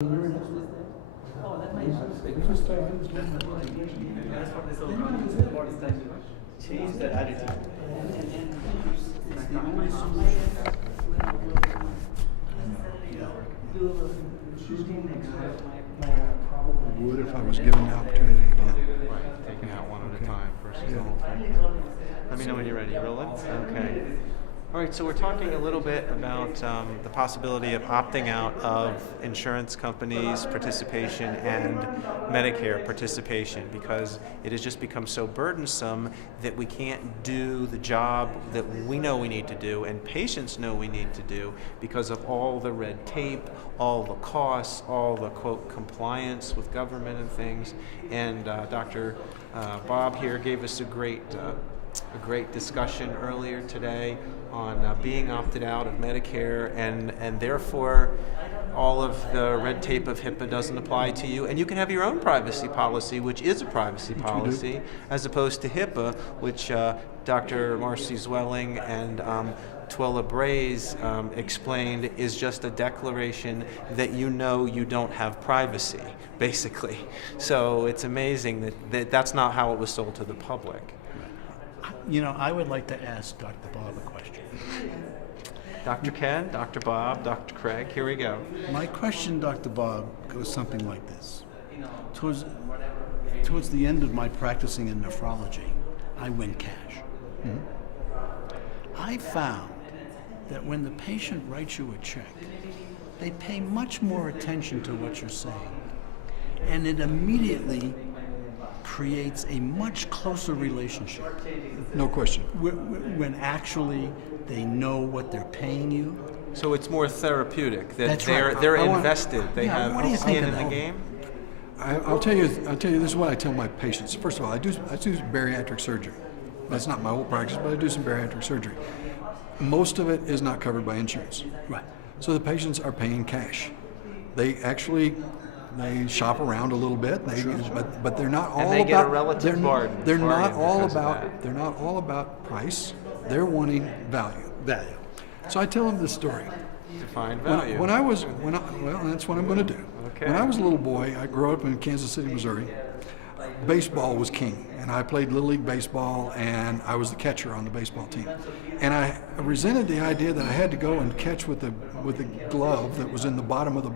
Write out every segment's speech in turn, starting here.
Oh, that might that's what this whole board is trying to change that attitude. Would if I was given the opportunity again. Right, taking out one at a time versus the whole thing. Let me know when you're ready. Rolling? Okay. All right, so we're talking a little bit about the possibility of opting out of insurance companies' participation and Medicare participation because it has just become so burdensome that we can't do the job that we know we need to do and patients know we need to do because of all the red tape, all the costs, all the, quote, compliance with government and things. And Dr. Bob here gave us a great discussion earlier today on being opted out of Medicare, and therefore all of the red tape of HIPAA doesn't apply to you, and you can have your own privacy policy, which is a privacy policy, as opposed to HIPAA, which Dr. Marcy Zwelling and Twila Braze explained is just a declaration that you know you don't have privacy, basically. So it's amazing that that's not how it was sold to the public. You know, I would like to ask Dr. Bob a question. Dr. Ken, Dr. Bob, Dr. Craig, here we go. My question, Dr. Bob, goes something like this. Towards the end of my practicing in nephrology, I went cash. I found that when the patient writes you a check, they pay much more attention to what you're saying. And it immediately creates a much closer relationship. No question. When actually they know what they're paying you. So it's more therapeutic. That That's they're right. they're invested. They what do you have think skin of in the that? game. I'll tell you. This is what I tell my patients. First of all, I do bariatric surgery. That's not my whole practice, but I do some bariatric surgery. Most of it is not covered by insurance. Right. So the patients are paying cash. They shop around a little bit, but they're not all And they about. get a relative bargain. They're not bargain all because of about. that. They're not all about price. They're wanting value. So I tell them this story. Define value. Well, that's what I'm going to do. Okay. When I was a little boy, I grew up in Kansas City, Missouri. Baseball was king, and I played Little League baseball, and I was the catcher on the baseball team. And I resented the idea that I had to go and catch with the glove that was in the bottom of the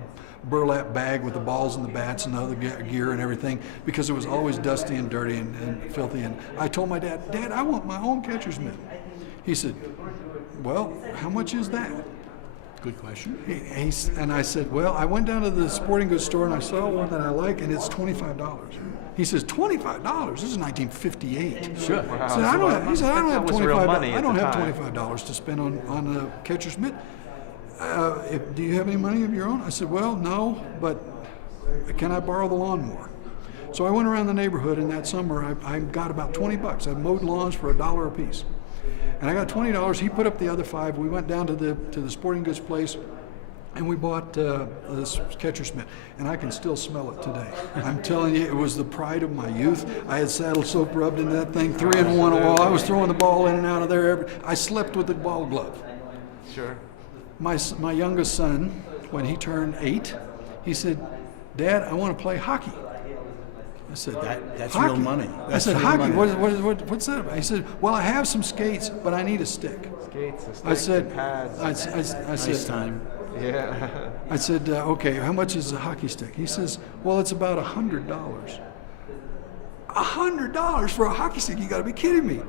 burlap bag with the balls and the bats and the other gear and everything, because it was always dusty and dirty and filthy. And I told my dad, "Dad, I want my own catcher's mitt." He said, "Well, how much is that?" Good question. And I said, "Well, I went down to the sporting goods store and I saw one that I like, and it's $25. He says, $25? This is 1958. Sure. Wow. I said, I don't have That was real money $25. I at don't the have time. $25 to spend on a catcher's mitt. Do you have any money of your own?" I said, "Well, no, but can I borrow the lawnmower?" So I went around the neighborhood, and that summer I got about $20. I mowed lawns for $1 a piece. And I got $20. He put up the other $5. We went down to the sporting goods place, and we bought this catcher's mitt. And I can still smell it today. I'm telling you, it was the pride of my youth. I had saddle soap rubbed into that thing, 3-in-1 oil. I was throwing the ball in and out of there. I slept with the ball glove. Sure. My youngest son, when he turned 8, he said, "Dad, I want to play hockey." I said, That's "Hockey?" real money. I That's said, real "Hockey? money. What's that about?" He said, "Well, I have some skates, but I need a stick." Skates, a stick, I said, and pads. I Nice said, time. Yeah. I said, "Okay, how much is a hockey stick?" He says, "Well, it's about $100. $100 for a hockey stick? You got to be kidding me!"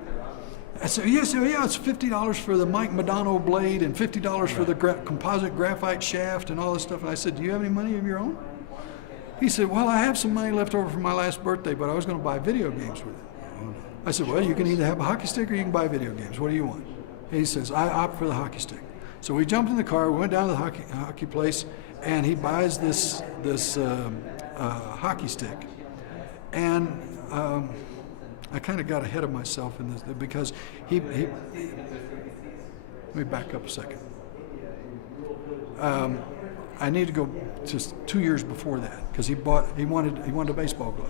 I said, "Yes, yeah, it's $50 for the Mike Madonna blade and $50 for the composite graphite shaft and all this stuff." And I said, "Do you have any money of your own?" He said, "Well, I have some money left over from my last birthday, but I was going to buy video games with it." I said, "Well, you can either have a hockey stick or you can buy video games. What do you want?" And he says, "I opt for the hockey stick." So we jumped in the car, we went down to the hockey place, and he buys this hockey stick. And I kind of got ahead of myself in this because he let me back up a second. I need to go just 2 years before that because he wanted a baseball glove.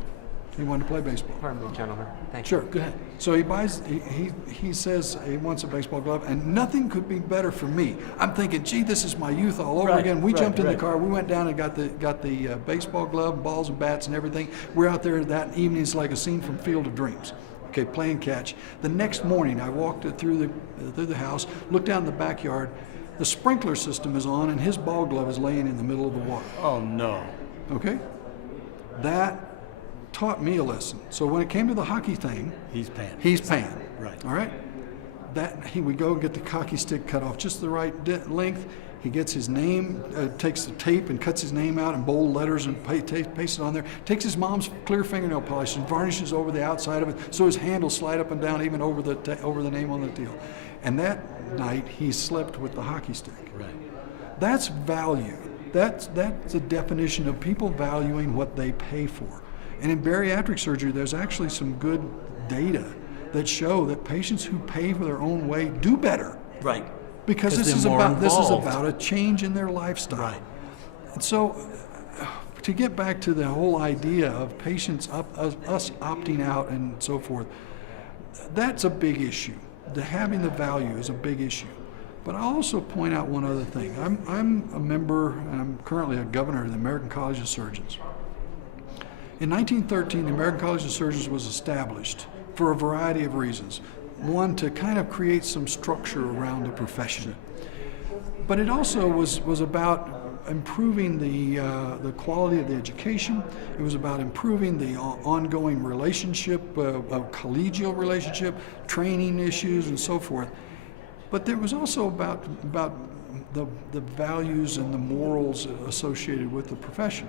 He wanted to play baseball. Pardon me, gentlemen. Thank Sure. you. Go ahead. So he says he wants a baseball glove, and nothing could be better for me. I'm thinking, gee, this is my youth all over Right, again. We jumped in the right. car, we went down and got the baseball glove, balls and bats and everything. We're out there that evening. It's like a scene from Field of Dreams. Okay, playing catch. The next morning, I walked through the house, looked down the backyard. The sprinkler system is on, and his ball glove is laying in the middle of the water. Oh, no. Okay, that taught me a lesson. So when it came to the hockey thing, He's paying. he's paying. Right. All right. He would go and get the hockey stick cut off just the right length. He gets his name, takes the tape and cuts his name out in bold letters and pastes it on there. Takes his mom's clear fingernail polish and varnishes over the outside of it so his hand will slide up and down even over the name on the deal. And that night he slept with the hockey stick. Right. That's value. That's the definition of people valuing what they pay for. And in bariatric surgery, there's actually some good data that show that patients who pay for their own way do better. Right. Because this they're is more involved. about a change in their lifestyle. Right. And so, to get back to the whole idea of patients us opting out and so forth, that's a big issue. Having the value is a big issue. But I'll also point out one other thing. I'm a member, and I'm currently a governor of the American College of Surgeons. In 1913, the American College of Surgeons was established for a variety of reasons. One, to kind of create some structure around the profession. But it also was about improving the quality of the education. It was about improving the ongoing relationship, collegial relationship, training issues, and so forth. But there was also about the values and the morals associated with the profession.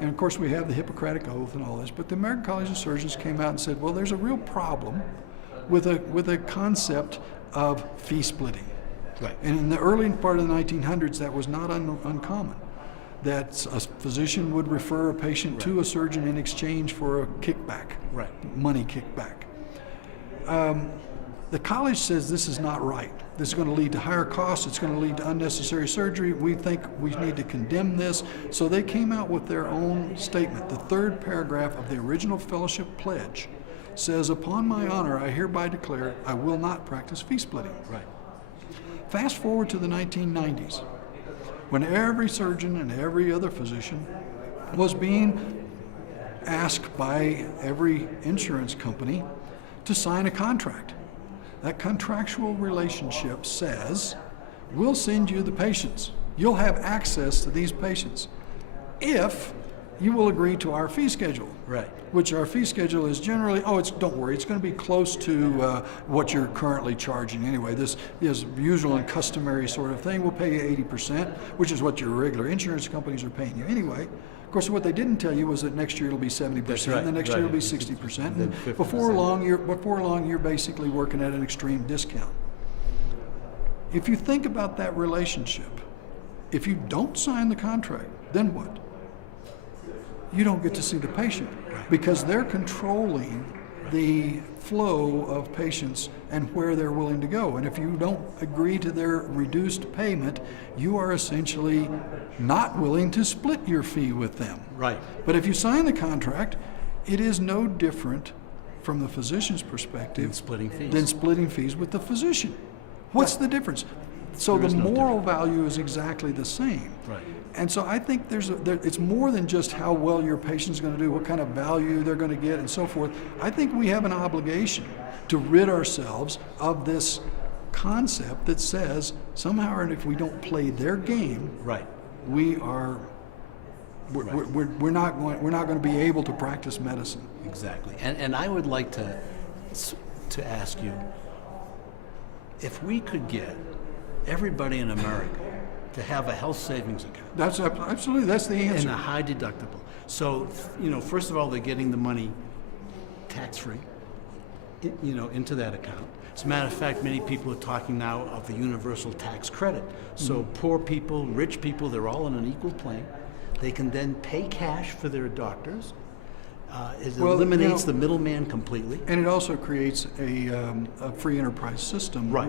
And of course, we have the Hippocratic Oath and all this. But the American College of Surgeons came out and said, well, there's a real problem with a concept of fee splitting. Right. And in the early part of the 1900s, that was not uncommon. That a physician would refer a patient to a surgeon in exchange for a kickback, Right. money kickback. The college says this is not right. This is going to lead to higher costs. It's going to lead to unnecessary surgery. We think we need to condemn this. So they came out with their own statement. The third paragraph of the original fellowship pledge says, upon my honor, I hereby declare I will not practice fee splitting. Right. Fast forward to the 1990s, when every surgeon and every other physician was being asked by every insurance company to sign a contract. That contractual relationship says, we'll send you the patients. You'll have access to these patients if you will agree to our fee schedule. Right. Which our fee schedule is generally, don't worry, it's going to be close to what you're currently charging anyway. This is usual and customary sort of thing. We'll pay you 80%, which is what your regular insurance companies are paying you anyway. Of course, what they didn't tell you was that next year it'll be 70%, That's right, and the next year right. it'll be 60%. Then And 50%. before long, you're basically working at an extreme discount. If you think about that relationship, if you don't sign the contract, then what? You don't get to see the patient because they're controlling the flow of patients and where they're willing to go. And if you don't agree to their reduced payment, you are essentially not willing to split your fee with them. Right. But if you sign the contract, it is no different from the physician's perspective Than splitting fees. with the physician. What's the difference? So There the is no moral value is exactly the same. Right. And so I think it's more than just how well your patient's going to do, what kind of value they're going to get, and so forth. I think we have an obligation to rid ourselves of this concept that says somehow, and if we don't play their game, Right. we're not going to be able to practice medicine. Exactly. And I would like to ask you, if we could get everybody in America to have a health savings account. That's absolutely, that's the answer. And a high deductible. So, first of all, they're getting the money tax-free, into that account. As a matter of fact, many people are talking now of a universal tax credit. So poor people, rich people, they're all on an equal plane. They can then pay cash for their doctors. It Well, eliminates the middleman completely. And it also creates a free enterprise system Right.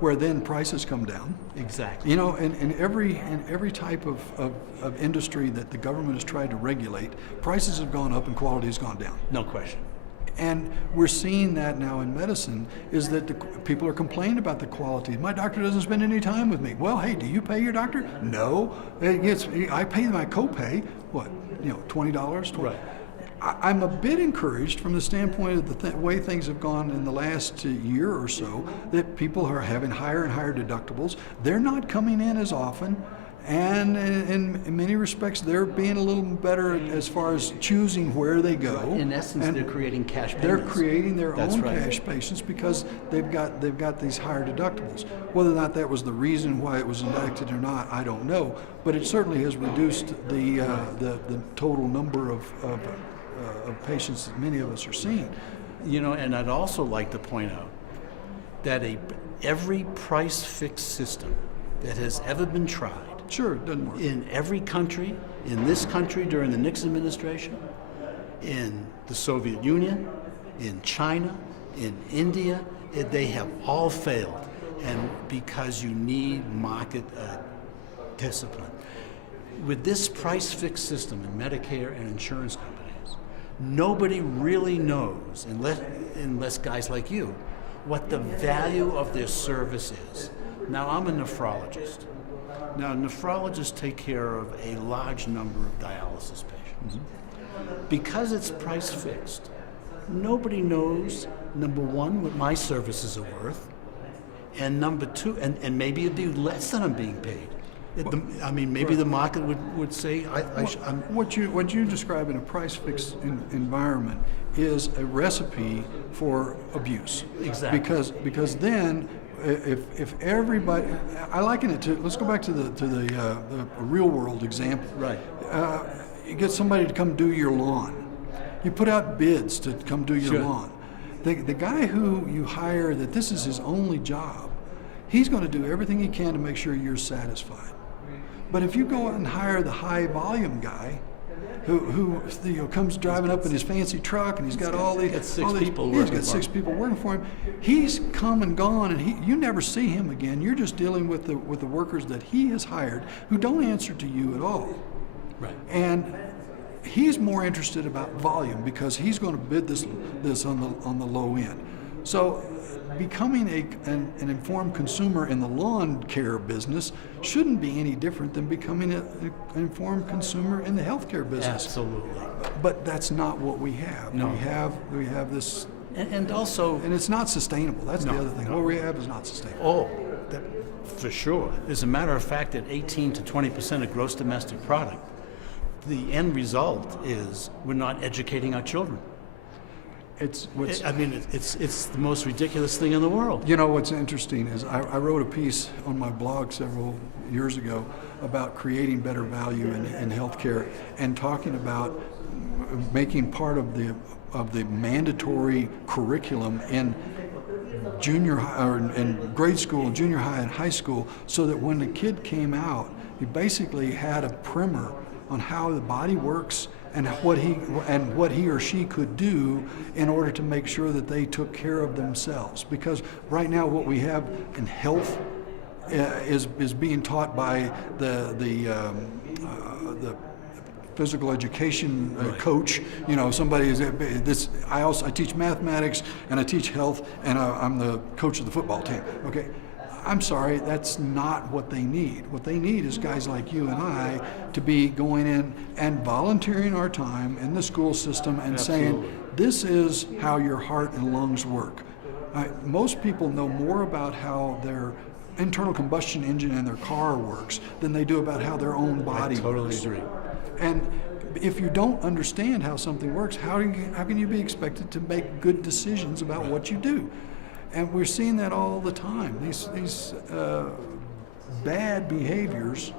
where then prices come down. Exactly. You know, in every type of industry that the government has tried to regulate, prices have gone up and quality has gone down. No question. And we're seeing that now in medicine, is that people are complaining about the quality. My doctor doesn't spend any time with me. Well, hey, do you pay your doctor? No. I pay my copay, what, $20? Right. I'm a bit encouraged from the standpoint of the way things have gone in the last year or so, that people are having higher and higher deductibles. They're not coming in as often. And in many respects, they're being a little better as far as choosing where they go. In essence, and they're creating cash payments. they're creating their That's own right. cash patients because they've got these higher deductibles. Whether or not that was the reason why it was enacted or not, I don't know. But it certainly has reduced the total number of patients that many of us are seeing. And I'd also like to point out that every price fixed system that has ever been tried Sure, it doesn't work. in every country, in this country during the Nixon administration, in the Soviet Union, in China, in India, they have all failed. And because you need market discipline. With this price fixed system in Medicare and insurance companies, nobody really knows, unless guys like you, what the value of their service is. Now, I'm a nephrologist. Now, nephrologists take care of a large number of dialysis patients. Because it's price fixed, nobody knows, number one, what my services are worth, and number two, and maybe it'd be less than I'm being paid. Maybe the market would say, What you describe in a price fixed environment is a recipe for abuse. Exactly. Because then, if everybody, I liken it to, let's go back to the real world example. Right. You get somebody to come do your lawn. You put out bids to come do your Sure. lawn. The guy who you hire that this is his only job, he's going to do everything he can to make sure you're satisfied. But if you go out and hire the high volume guy, who comes driving up in his fancy truck and he's got all these, He's all got these- six people he's working got for six him. people working for him. He's come and gone, and you never see him again. You're just dealing with the workers that he has hired who don't answer to you at all. right. And he's more interested about volume because he's going to bid this on the low end. So becoming an informed consumer in the lawn care business shouldn't be any different than becoming an informed consumer in the healthcare business. Absolutely. But that's not what we have. No. We have this, And also, and it's not sustainable. That's the No, other thing. no. What we have is not sustainable. for sure. As a matter of fact, at 18 to 20% of gross domestic product, the end result is we're not educating our children. It's It's the most ridiculous thing in the world. What's interesting is I wrote a piece on my blog several years ago about creating better value in healthcare and talking about making part of the mandatory curriculum in junior high, or in grade school, junior high, and high school, so that when the kid came out, he basically had a primer on how the body works and what he or she could do in order to make sure that they took care of themselves. Because right now, what we have in health is being taught by the physical education coach. Somebody is this. I teach mathematics and I teach health, and I'm the coach of the football team. Okay. I'm sorry, that's not what they need. What they need is guys like you and I to be going in and volunteering our time in the school system and saying, this is how your heart and lungs work. Most people know more about how their internal combustion engine in their car works than they do about how their own body works. I totally agree. And if you don't understand how something works, how can you be expected to make good decisions about what you do? And we're seeing that all the time. These bad behaviors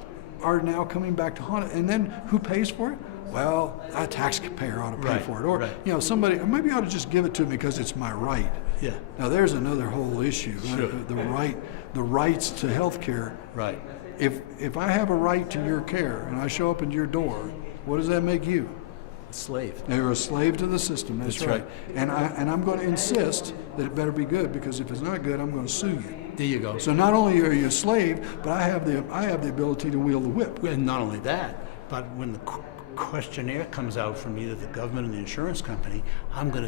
are now coming back to haunt it. And then who pays for it? Well, a taxpayer ought to pay for it. Or somebody, maybe I ought to just give it to me because it's my right. Yeah. Now there's another whole issue. Sure. The rights to health care. Right. If I have a right to your care and I show up at your door, what does that make you? Slave. You're a slave to the system. That's That's right. right. And I'm going to insist that it better be good, because if it's not good, I'm going to sue you. There you go. So not only are you a slave, but I have the ability to wield the whip. And not only that, but when the questionnaire comes out from either the government or the insurance company, I'm going to